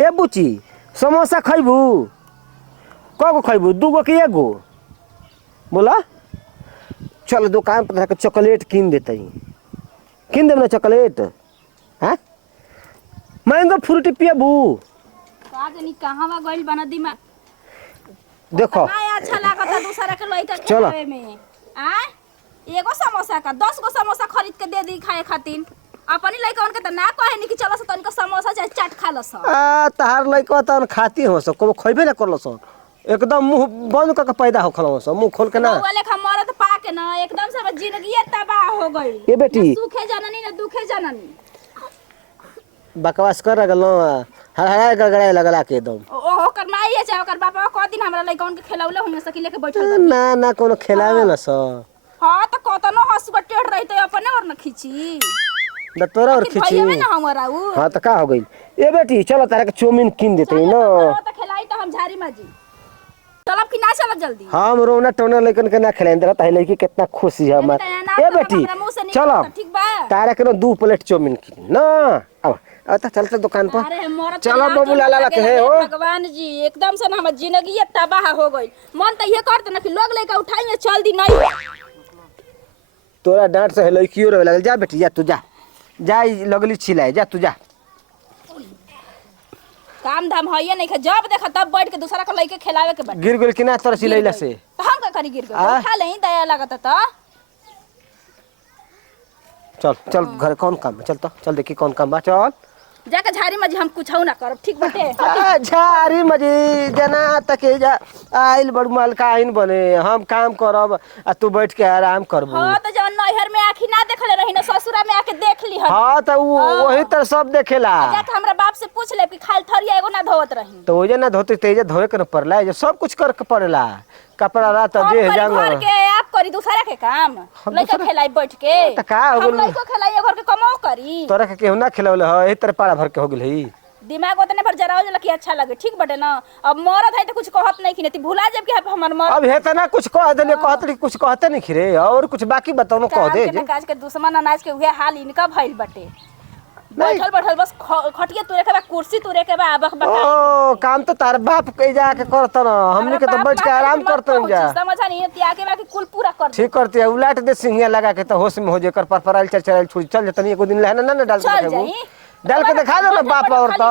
ए बुची समोसा खैबू कगो खैबू दूगो कि एगो बोला चल दुकान पर जाकर चॉकलेट कीन देते कीन देब ना चॉकलेट हाँ मैंगो फ्रूटी पियबू का जानी कहवा गइल बना दिमाग देखो ना अच्छा लागता दूसरा के लइका चलो खिलावे में आ एगो समोसा का 10 गो समोसा खरीद के दे दी खाए खातिर अपनी लइका उनके त ना कहे नी कि चलो से तनिक समोसा चाहे चाट खा लस तहार लइका तन खाती हो सो को खइबे ना करलो सो एकदम मुंह बंद करके पैदा हो खलो सो मुंह खोल के ना वाले मरत पाके ना एकदम से जिंदगी तबाह हो गई ए बेटी सुखे जननी ना दुखे जननी बकवास कर गलो हर गड़गड़ाए लगला के एकदम ओकर माई है चाहे ओकर बापा को दिन हमरा लइका उनके खिलौले होंगे सकी लेके बैठल ना ना कोनो खिलावे ना सो हां त कतनो हंसुआ टेढ़ रही त अपने और न खींची द तोरा और खींची भैया ना हमरा उ हां त का हो गई ए बेटी चलो तारा के चाउमीन कीन देते ना त खिलाई त हम झारी माजी चलब कि ना चलब जल्दी हम रोना टोना लेकिन के ना खिलाइन दे ताई लड़की कितना खुशी है हमार ए बेटी चलो ठीक बा तारा के 2 प्लेट चाउमीन कीन ना अब आता चलते दुकान पर चलो बाबू लाला के है हो भगवान जी एकदम से ना हमर जिंदगी तबाह हो गई मन त ये करत ना कि लोग लेके उठाई चल दी नहीं तोरा डांट से लड़कियों रे लगल जा बेटी जा तू जा जा लगली छिलाए जा तू जा काम धाम होइए नहीं खा जब देखा तब बैठ के दूसरा को लेके खिलावे के बैठ गिर गेल कि ना तोरा छिलैला से त हम का करी गिर गए खा लेही दया लागत त चल चल घर कौन काम चल तो चल देखी कौन काम बा चल जाके झाड़ी में हम कुछ ना करब ठीक बाटे झारी मजी जना तक जा आइल बड़ मालकाइन बने हम काम करब आ तू बैठ के आराम करबू हां त जवन नैहर में आखी ना देखले रही ना ससुरा में आके देख ली हम हां त वही तर सब देखेला जाके हमरा बाप से पूछ ले कि खाल थरिया एगो ना धोवत रही तो ओजे ना धोते तेजे धोए के न पड़ला जे सब कुछ कर के पड़ेला कपड़ा रात जे जांग घर के आप करी दूसरा के काम लइका खिलाई बैठ के त का हो हम गेल लइका खिलाई घर के कमाओ करी तोरा के केहू ना खिलौले ह एही तरह पाड़ा भर के हो गेल हई दिमाग ओतने पर जरावल जला कि अच्छा लगे ठीक बटे ना अब मरद है तो कुछ कहत नहीं कि भुला जब कि हमर मर अब हे त ना कुछ कह देले कहत नहीं कुछ कहते नहीं खिरे और कुछ बाकी बताओ न कह दे काज के दुश्मन अनाज के उहे हाल इनका भइल बटे बैठल बैठल बस खटिया तुरे के बा कुर्सी तुरे के बा आबक बा ओ काम तो तार बाप के जाके करत न हमनी के तो बैठ के आराम करतन जा समझा नहीं त्याग के बाकी कुल पूरा कर ठीक करती है उलाट दे सिंहिया लगा के तो होश में हो जेकर परपराल चल छुड़ी चल जतनी एको दिन लहना ना डाल के देबू डाल के दिखा दो ना बाप और तो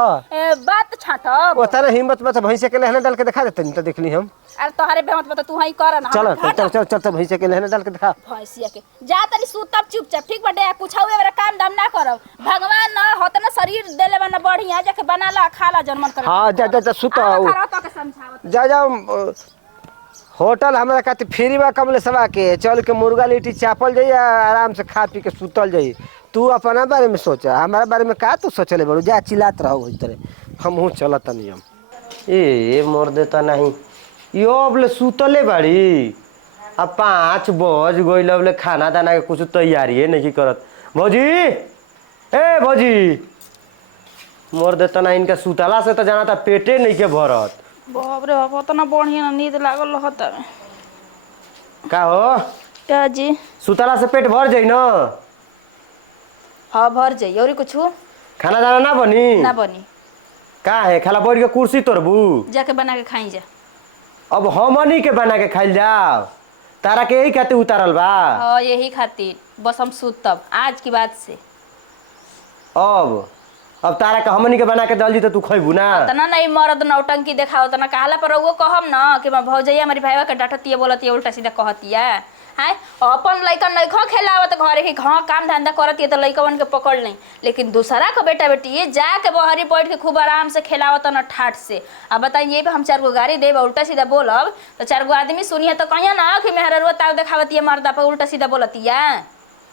बात छाटब ओतना हिम्मत मत भैंसे के लहना डाल के दिखा देतनी तो देखली हम अरे तोहरे बेमत बता तू हई कर ना चल चल चल चल भैंसे के लहना डाल के दिखा भैंसिया के जा तनी सुतब चुपचाप ठीक बटे कुछ हुए मेरा काम दाम ना करब भगवान ना होत ना शरीर देले बना बढ़िया जाके बना ला खा ला जन्मन कर हां जा जा सुत जा जा होटल हमरा खातिर फ्री बा कमले सवा के चल के मुर्गा लिट्टी चापल जाई आराम से खा पी के सुतल जाई तू अपना बारे में सोच हमारे बारे में का तू सोचले बड़ू जा चिल्लात रहो इस तरह हमहू चलत नहीं हम ए मोर देता नहीं यो अबले सुतले बाड़ी अब 5 बज गइल अबले खाना दाना के कुछ तैयारी नहीं करत भौजी ए भौजी मोर देता ना इनका सुतला से तो जाना था पेटे नहीं के भरत बाप रे बाप इतना बढ़िया नींद लागल रहता का हो क्या जी सुतला से पेट भर जाई ना हाँ भर जाई और कुछ खाना दाना ना बनी का है खाला बैठ के कुर्सी तोड़बू जाके बना के खाई जा अब हमनी के बना के खाइल जाओ तारा के यही खातिर उतारल बा हाँ यही खातिर बस हम सुतब आज की बात से अब तारा के हमनी के बना के दल जी तो तू खइबू ना तना नहीं मरद नौटंकी देखाओ तना कहला पर वो कहम ना कि मैं भौजैया हमारी भाईवा के डांटतिया बोलतिया उल्टा सीधा कहतिया है अपन लइका नहीं खो खेलावत घरे के घ काम धंधा करतिया तो लइकवन के पकड़ नहीं लेकिन दूसरा का बेटा बेटी जाके बहरी बैठ के खूब आराम से खेलावत न ठाठ से अब बताइए हम 4 गो गाड़ी देब उल्टा सीधा बोलब तो 4 गो आदमी सुनिए तो कहिया ना कि मेहररुआ ताव देखावतिया मर्दा पर उल्टा सीधा बोलतिया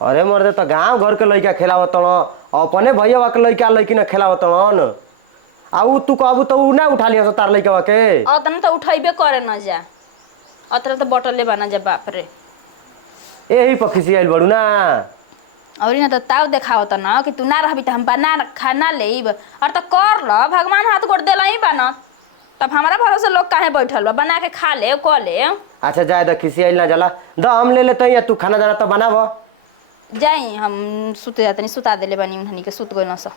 अरे मर्दे तो गांव घर के लइका खेलावत अपने भैया के लइका लइकी ना खेलावत आउ तू कहबू तो ना उठा लिया तार लइका के अतना तो उठैबे करे न जा अतना तो बटले बना जा बाप रे यही पखिसी आइल बड़ू ना और ना तो ताव देखावत ना कि तू ना रहबी तो हम बना खाना लेब और तो कर ल भगवान हाथ गोड़ देला ही बना तब हमारा भरोसे लोग काहे बैठल बा बना के खा ले क ले अच्छा जाए द खिसी आइल ना जाला द हम ले लेते या तू खाना दाना तो बनाव जाई हम सुते जातनी सुता देले बनी उन्हनी के सुत गइल न स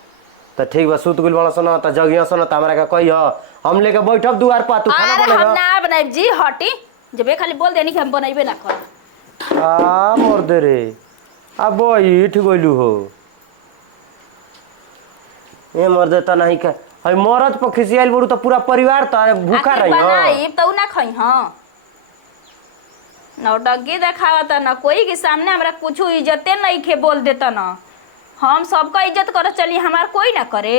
तो ठीक बा सुत गुल बड़ा सुना तो जगिया सुना तो हमरा के कही हम लेके बैठब दुआर पर तू खाना अरे हम बनेगा ना बनाई जी हटी जब खाली बोल देनी कि हम बनैबे ना कर आ मोर दे रे अब बैठ गइलू हो ए मोर दे त नहीं का हई मरद पर खिसियाइल बड़ू तो पूरा परिवार तो भूखा रही हो बनाई तो ना खई हां नौटंकी देखावत ना कोई के सामने हमरा कुछ इज्जते नहीं खे बोल देता ना हम सबका इज्जत कर चली हमार कोई ना करे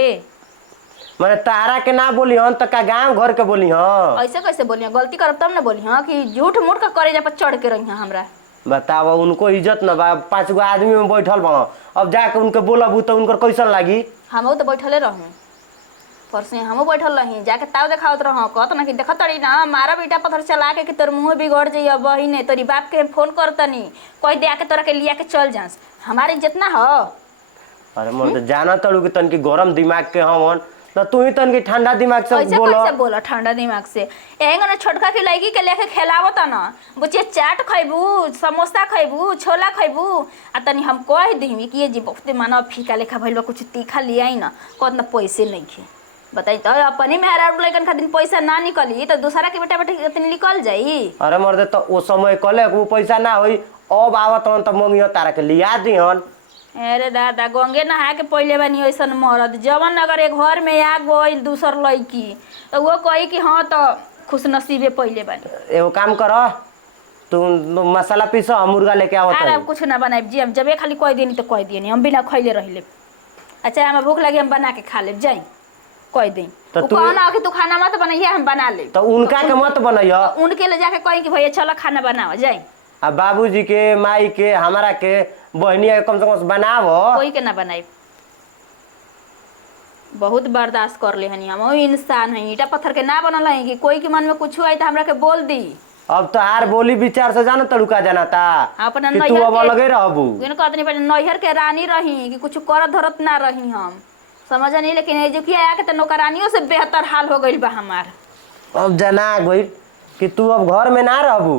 मैंने तारा के ना बोली हन त का गांव घर के बोली हन ऐसे कैसे बोलिए गलती करब तब ना बोली हाँ कि झूठ मूठ का करे पर चढ़ के रही हमरा बताओ उनको इज्जत ना बा 5 गो आदमी में बैठल बा अब जाके उनके बोलब तो उनकर कैसन लागी हमहू तो बैठले रहूं परसे हमहू बैठल रही जाके ताव देखावत रह कहत ना कि देखत रही ना मारा बेटा पत्थर चला के कि तोर मुंह बिगड़ जाइए बहिने तोरी बाप के फोन करतनी कोई दे आके तोरा के लिया के चल जास हमारी इज्जत ना हो अरे मोर तो जाना तड़ू कि तन की गरम दिमाग के हमन तो तू ही तन की ठंडा दिमाग से ऐसे बोलो कैसे बोला ठंडा दिमाग से एंग ना छोटका की लड़की के लेके खेलावत ना बुचिए चाट खइबू समोसा खइबू छोला खइबू आ तनी हम कह दीमी कि ये जी बहुत मानव फीका लेखा भइल बा कुछ तीखा लियाई ना कतना पैसे नहीं खे बताई तो अपने में हरा लइकन खातिर पैसा ना निकली तो दूसरा के बेटा बेटा इतनी निकल जाई अरे मर्दे तो ओ समय कले वो पैसा ना होई अब आवत हन त मंगियो तारा के लिया दिहन अरे दादा गंगे नहा के पहले बानी ऐसन मरद जवन अगर एक घर में आ गइल दूसर लड़की तो वो कही कि हाँ तो खुश नसीबे पहले बानी एगो काम कर तू मसाला पीस मुर्गा लेके आवत अरे हन कुछ ना बनाई जी हम जबे खाली कह देनी तो कह दिए हम बिना खैले रहिले अच्छा हमें भूख लगी हम बना के खा ले जाई कह दी तो तो तू- कहना कि तू खाना मत बनाइए हम बना ले तो उनका के मत बनैया उनके ले जाके कही कि भैया चलो खाना बनाओ जाई आ बाबूजी के माई के हमारा के बहनिया के कम से कम बनावो कोई के ना बनाई बहुत बर्दाश्त कर ले हनी हम इंसान है ईटा पत्थर के ना बनल है कि कोई के मन में कुछ आई तो हमरा के बोल दी अब तो हार बोली विचार से जाना तड़ुका जाना था अपना कि तू अब लगे रहबू कहते नहीं नैहर के रानी रही कि कुछ करत धरत ना रही हम समझ नहीं लेकिन एजुकिया आके तो नौकरानियों से बेहतर हाल हो गइल बा हमार अब जना गई कि तू अब घर में ना रहबू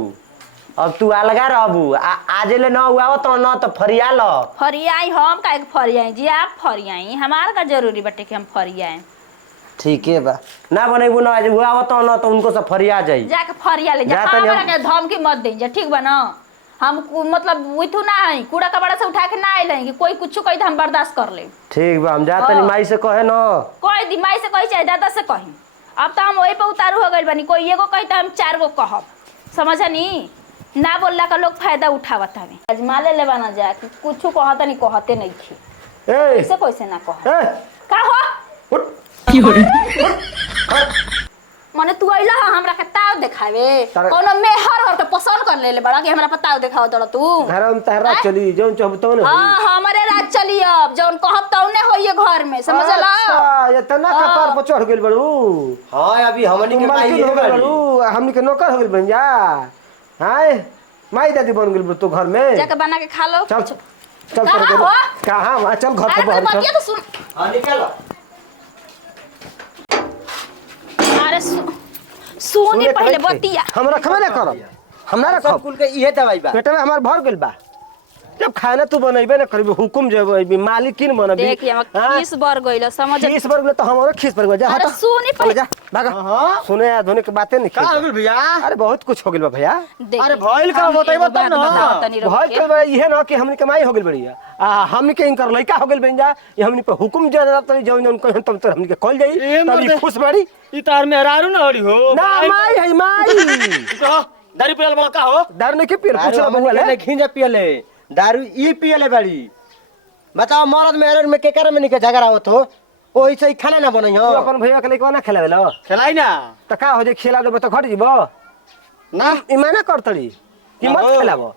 अब तू अलगा रहबू आज ले ना हुआ तो न तो फरिया लो फरियाई हम काहे के फरियाई जी आप फरियाई हमार का जरूरी बटे कि हम फरियाए ठीक है बा ना बनेबू ना आज हुआ तो न तो उनको से फरिया जाई जाके फरिया ले जा जा तनी हमरा के धमकी मत दे जा ठीक बा ना हम मतलब उठू ना है कूड़ा कबाड़ा से उठा के ना आइल है कि कोई कुछ कही तो हम बर्दाश्त कर ले ठीक बा हम जा तनी माई से कहे न कोई दिमाई से कही चाहे दादा से कही अब तो हम वही पे उतारू हो गइल बानी कोई एगो कही तो हम 4 गो कहब समझनी ना बोलला का लोग फायदा उठावत हवे अजमा ले लेवाना जा कि कुछ कहता नहीं कहते नहीं थी ए ऐसे कैसे ना कह ए का हो उठ की हो मने तू आइला हमरा के ताव देखावे तारा- कोनो मेहर और के पसंद कर ले बड़ा कि हमरा पे ताव देखाव तोरा तू घर में तहरा चली जौन चाहबतो न हां हमारे राज चली अब जौन कहब तौने होइए घर में समझला अच्छा इतना कपार पर चढ़ गेल बड़ू हां अभी हमनी तुम के माई मालकिन हो है गेल बड़ू हमनी के नौकर हो गेल बन जा हाय माई दादी बन गेल तू घर में जाके बना के खा लो चल चल कहाँ कर हो? कहां वहां चल घर अरे पर तो बाहर बतिया चल तो सुन हां निकल अरे सुनी सुने पहले करे बतिया हम रखबे ना करब हम ना सब रखब कुल के इहे दवाई बा पेट में हमार भर गेल बा जब खाना तू बनैबे ना करबी हुकुम जब मालिकिन बनबी देखिए हम किस बार गइल समझ खीस पर गेल तो हमरो खीस पर गेल जा अरे हट सुनी चल जा पहले भागा हां सुने आधुनिक बातें नहीं का हो गेल भैया अरे बहुत कुछ हो गेल बा भैया अरे भइल का बताइबो तब ना बहुत के बा इहे ना कि हमनी कमाई हो गेल बढ़िया आ हमनी के इनकर लइका हो गेल बन जा ये हमनी पे हुकुम जरा तनी जौन जौन कहन तब तो हमनी के कॉल जाई तब ई खुश बाड़ी ई तार में हरारू ना हरी हो ना माई है माई कहो दारू पियल बड़ा का हो डर नहीं के पीर पूछ ला बउआ ले खिंजा पियले दारू ई पियले बाड़ी बताओ मरद मेहरन में केकर में निके झगड़ा होत हो ओही से खाना ना बनई तू हो अपन भैया के लइका ना खेलावे लो खिलाई ना त का हो जे खिला देबे तो घट जीबो ना ई माना करतड़ी कि मत ना। खेलाबो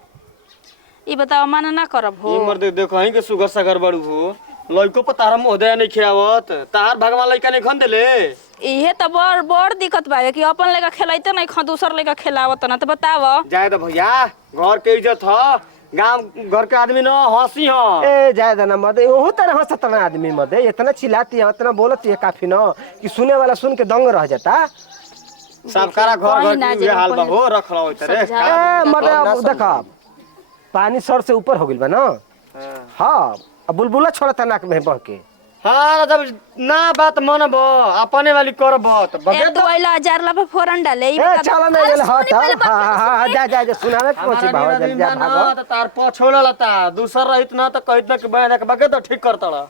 ई बताओ माना ना करब हो ई मर्द देखो हई के सुगर सगर बड़ू हो लइको पर तारा मोहदया नहीं खियावत तार भगवान लइका नहीं खन देले इहे तो बड़ बड़ दिक्कत बा कि अपन लेका खेलाइते नहीं खा दूसर लेका खेलावत ना तो बताव जाए तो भैया घर के इज्जत ह गांव घर के आदमी न हंसी ह ए ज्यादा ना मत ओहू तरह हंसत ना आदमी मत इतना चिल्लाती है इतना बोलती है काफी ना कि सुने वाला सुन के दंग रह जाता सबकारा घर कोई घर ना के जे हाल बा कोई हो रख लो इतरे समझा। ए मत देखा पानी सर से ऊपर हो गेल बा ना हां अब बुलबुला छोड़ता नाक में बह के हाँ जब ना बात मनब अपने वाली करब तो बगे एक दुआइला 1000 ला पे फोरन डाले ई ए बता चल ना ये हट हां जा सुनावे कौन सी भाव जल्दी जा भागो तो तार पछोड़ा लता दूसर रहित ना तो कहित ना कि बहन के बगे तो ठीक करतड़ा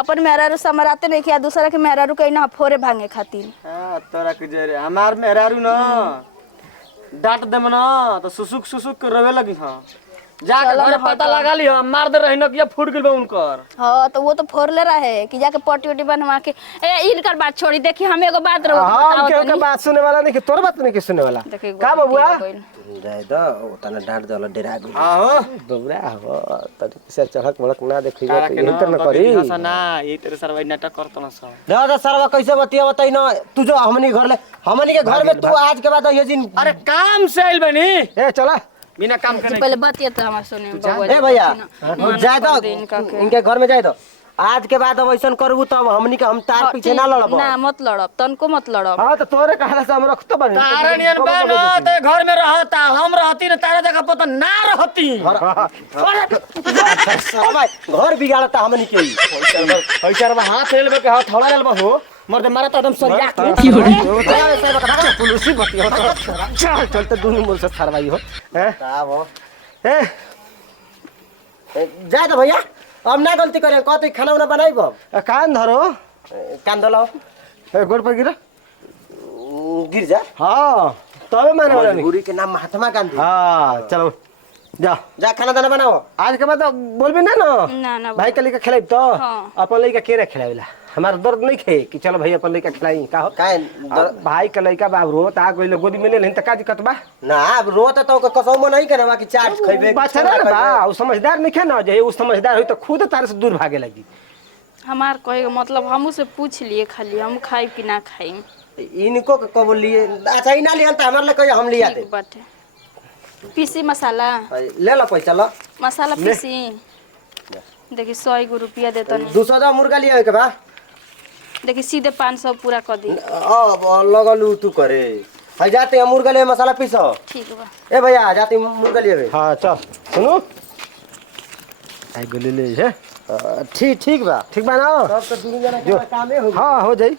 अपन मेहरारू समराते नहीं किया दूसरा के मेहरारू कहीं ना फोरे भांगे खातिर हाँ तोरा के जे रे हमार मेहरारू ना डांट देम ना तो सुसुक सुसुक के रोवे लगी हां जाके घरे पता लगा ली हम मार दे रही न कि फूट गेल बा उनकर हाँ तो वो तो फोरले रहे कि जाके पटी उटी बनवा के ए इनकर बात छोड़ी देखी हम एगो बात रहो हां केहू के बात सुने वाला नहीं कि तोर बात नहीं कि सुने वाला का बबुआ जाय दो ओतना डांट देला डेरा गई हां हो बबुआ हो तनी से चढ़क बड़क ना देखिबो तो यही तर न करी ना ये तेरे सरवाई नाटक करत ना सब दादा सरवा कैसे बतिया बताई ना तू जो हमनी के घर में तू आज के बाद ये दिन अरे काम से आइल बनी ए चला बिना काम के पहले बतिया तो हमार सुने बबुआ ए भैया जाय दो इनके घर में जाय दो आज के बाद अब ऐसा करबू तब हमनी के हम तार पीछे ना लड़ब ना मत लड़ब तनको मत लड़ब हां तो तोरे कहला से हम रखतो बनी तारनियन बन ते घर में रहता हम रहती न तारे जगह पता ना रहती सरवा घर बिगाड़ता हमनी के पैसा रे हाथ लेबे के हाथ हड़ा लेबे हो मर दे मारा तो एकदम सरिया पुलिस बतियो चल चलते दोनों मुर से थरवाई हो हैं साहब हो ए जाय दो भैया अब ना गलती करे कतई खाना उना बनाइब कान धरो कान दलाओ ए गोड़ पर गिरा गिर जा हां तबे माने वाला नहीं गुरी के नाम महात्मा गांधी हां चलो जा जा खाना दाना बनाओ आज के बाद बोलबे ना ना ना भाई के लेके खिलाइब तो हाँ। अपन लेके के खिलावेला हमार दर्द नहीं खे कि चलो भाई अपन लेके खिलाई का हो काहे भाई के लइका बाब रोत आ गइल गोदी में नहीं त का दिक्कत बा ना अब रोत तो कसौ में नहीं करे बाकी चाट खइबे बचरा ना बा उ समझदार नहीं खे ना जे उ समझदार होई तो खुद तारे से दूर भागे लगी हमार कहे का मतलब हमू से पूछ लिए खाली हम खाइब कि ना खाइब इनको कब लिए अच्छा ही ना लिया तो हमारे लिए कहिए हम लिया ठीक बाटे पीसी मसाला ले लो पैसा लो मसाला पीसी देखी 100 रुपया देता नहीं 200 मुर्गा लिया के बा देखी सीधे 500 पूरा कर दी अब लगलू तू करे है जाते हैं मुर्गा ले मसाला पीसो ठीक बा ए भैया जाते मुर्गा लिए हां चल सुनो आई गोली ले है ठीक बा ठीक बा ना सब तो दुनिया के कामे हो हां हो जाई